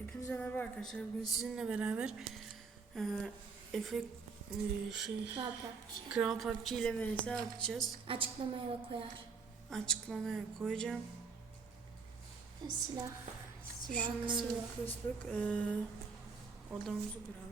Hepinize merhaba arkadaşlar. Bugün sizinle beraber e, efekt e, şey Kral PUBG. Kral PUBG ile vs atacağız. Açıklamaya da koyar. Açıklamaya koyacağım. Silah. Silah Şunu kısıyor. kıstık. E, odamızı kuralım.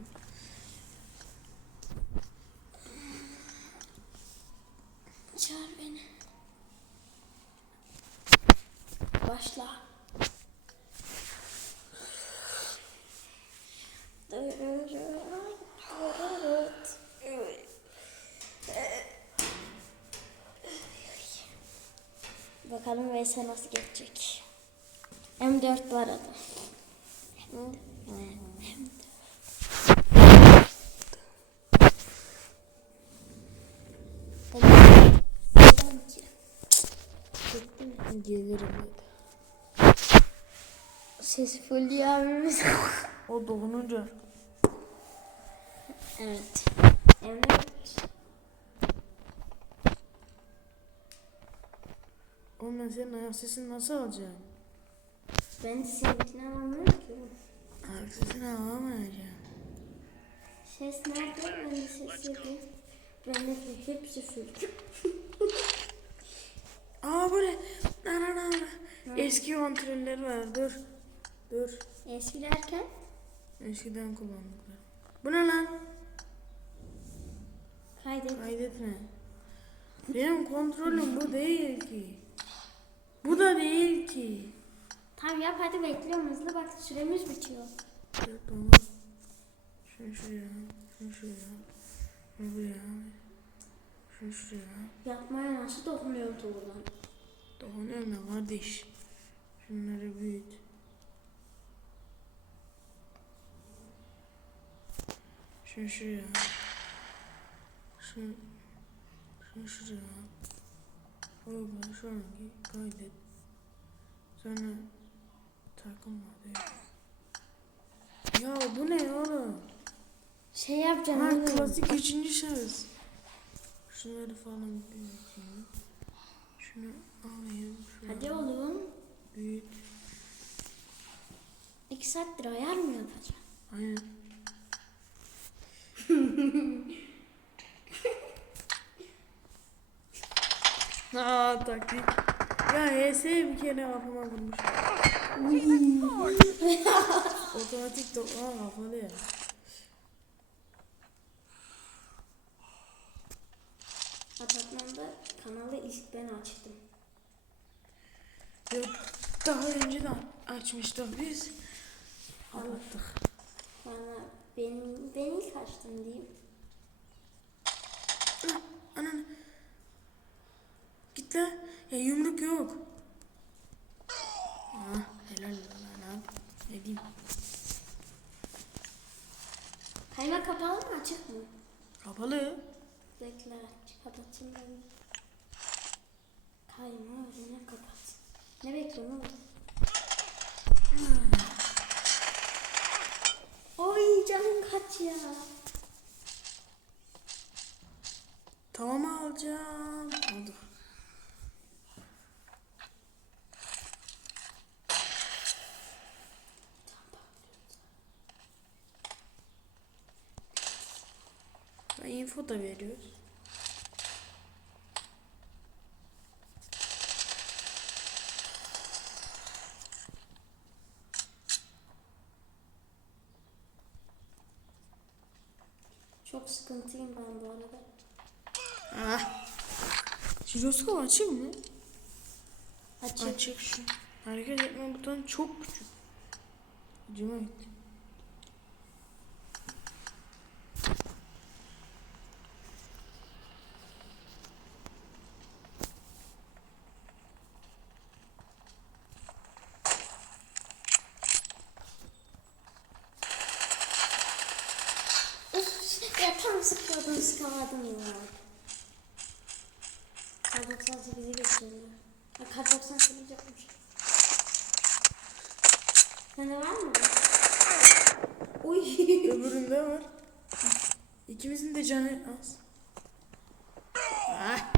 VS nasıl geçecek. M4 bu arada. M4. Gelirim dedi. Ses full abimiz. O dokununca evet. Evet. Oğlum ben senin ayak sesini nasıl alacağım? Ben de seninkini alamıyorum ki. Ayak sesini alamayacağım. Ses nerede? Ben de ses yapayım. Ben de hepsi full. Aa bu ne? Ana ana ana. Eski kontroller var. Dur. Dur. Eski derken Eskiden kullandıklar. Bu ne lan? kaydet. Kaydetme. Benim kontrolüm bu değil ki. Bu da değil ki. Tamam yap hadi bekliyorum hızlı bak süremiz bitiyor. Dur, Tamam. Şunu şuraya. Şunu şuraya. Şunu buraya. Şunu şuraya. Yapmaya nasıl dokunuyor tuğlan? Dokunuyorum ya kardeş. Şunları büyüt. Şunu şuraya. Şunu, şunu şuraya. Uygun sonraki kaydet. Sonra takım hadi. Ya bu ne oğlum? Şey yapacağım Ha oğlum. klasik üçüncü şahıs. Şunları falan büyüteyim. Şunu alayım. Şunu Hadi oğlum. büyüt. İki saattir ayar mı yapacağım? Aynen. Aa taktik. Ya HS bir kere kafama vurmuş. Otomatik aa kafalı ya. Apartmanda kanalı ilk ben açtım. Yok daha önceden açmıştık biz. Kapattık. Bana benim ben ilk açtım diyeyim. Lan. Ya yumruk yok. Ah helal lan abi. Ne diyeyim. Kayma kapalı mı açık mı? Kapalı. Bekle. Kapatayım ben. Kayma önüne kapat. Ne bekliyorsun oğlum? Oy canım kaç ya. Tamam alacağım. Oldu. Ben info da veriyoruz. Çok sıkıntıyım ben bu arada. Ah. Jiroskop açık mı? Açık. Açık şu. Hareket etme butonu çok küçük. Acıma gitti. Sıkıyordum sıkamadım ya. Kar 98'i geçiyorum. Ya kar 98 yapmış. Sende var mı? Uy. Öbüründe var. İkimizin de canı az. Ah.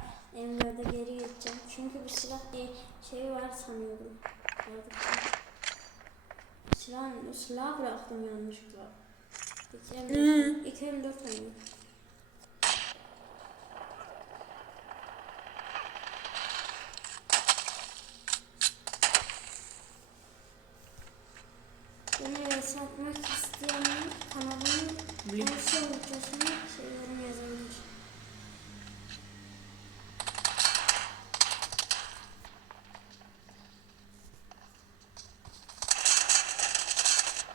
Geri gideceğim. Çünkü bir silah diye şey var sanıyordum. Aldıkça. Silah, silah bıraktım yanlışlıkla. Hı. Geçemiyorum. 2 hem 4 şey yorum yazabilir.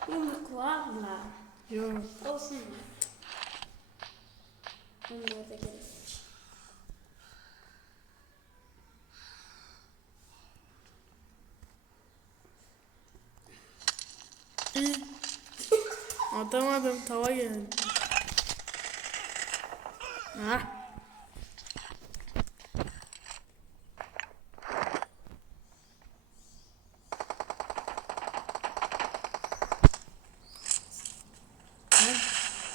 Yumruk var mı? Yok. Olsun? Ben de orada. Atamadım tava geldi. Ah.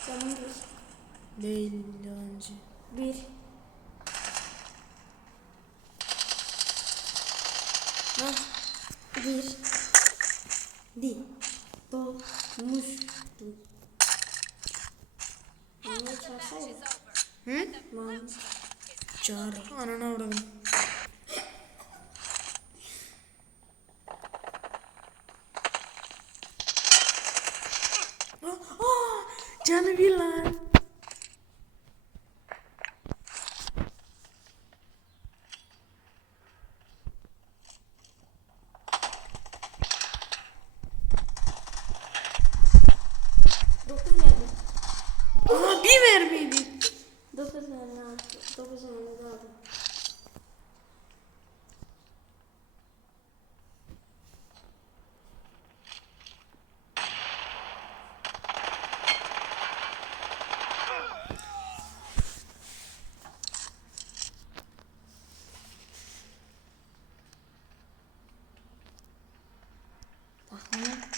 Canım bir. Değil yalancı. Bir. Ha? Bir. Çağır. Anana vurdum. Ah, ah, canı bir lan. Hı.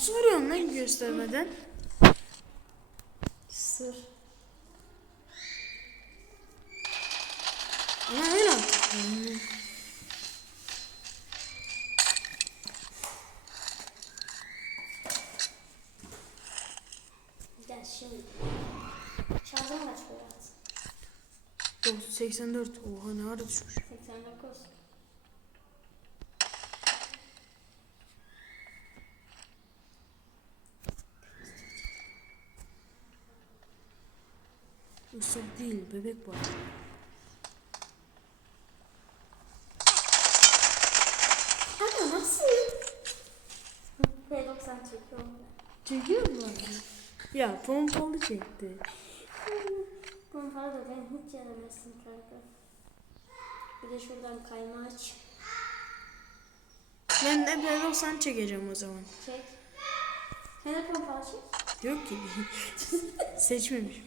Nasıl vuruyorsun lan göstermeden? Sır. Ama öyle. Gel şimdi. Şarjım kaç biraz? Dokuz- 84. Oha ne ara düşmüş. 89. Isık değil bebek var. Kanka nasıl? P90 çekiyorum ben. Çekiyor mu? Ya pompalı çekti. Pompalı da ben hiç yenemezsin kanka. Bir de şuradan kayma aç. Ben de P90 çekeceğim o zaman. Çek. Sen de pompalı çek. Yok ki. Seçmemiş.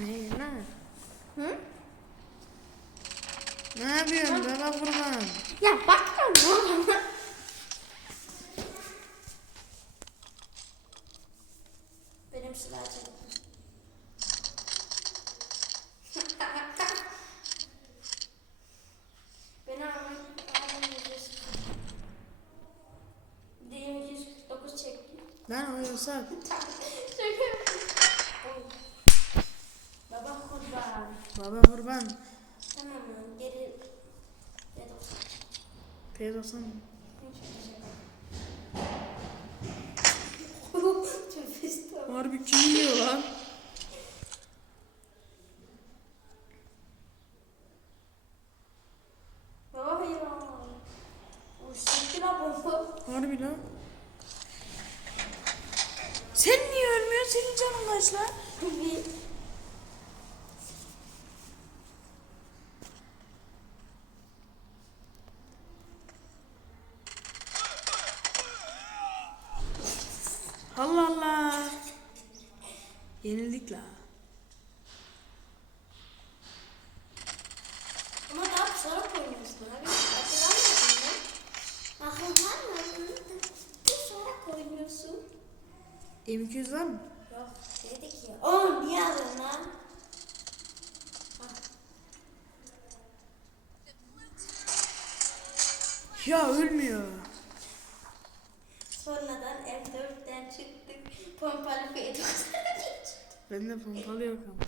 Ne lan? Hı? Ne yapıyorsun baba kurban? Ya bakma bu. Benim silah çek. Beni almayı almayı yüzüyorsun. Diyelim 149 çekti. Lan o yasak. Şaka yaptım. Oy. Baba kurban. Baba kurban. Tamam Beyaz olsam mı? Harbi kim yiyor lan? Harbi lan. Sen niye ölmüyorsun? Senin canın kaç lan? Sonra koyuyorsun abi. Hatırlamadın mı? Var mı? Bir sonra koyuyorsun. M200 var mı? Yok dedik ya. Oğlum niye alıyorsun lan? Ya ölmüyor. Sonradan M4'ten çıktık. Pompalı P90'a geçtik. Bende pompalı yok ama.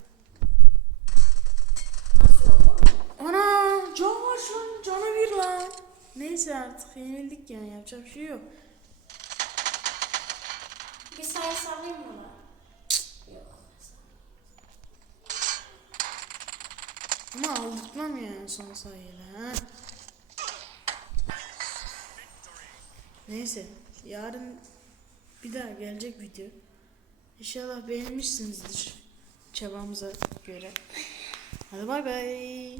Nasıl yok oğlum? Ana can var şu an canı bir lan. Neyse artık yenildik yani yapacak bir şey yok. Bir sayı sallayayım mı lan? Yok. Ama aldık lan yani son sayıyla ha. Neyse yarın bir daha gelecek video. İnşallah beğenmişsinizdir çabamıza göre. Hadi bay bay.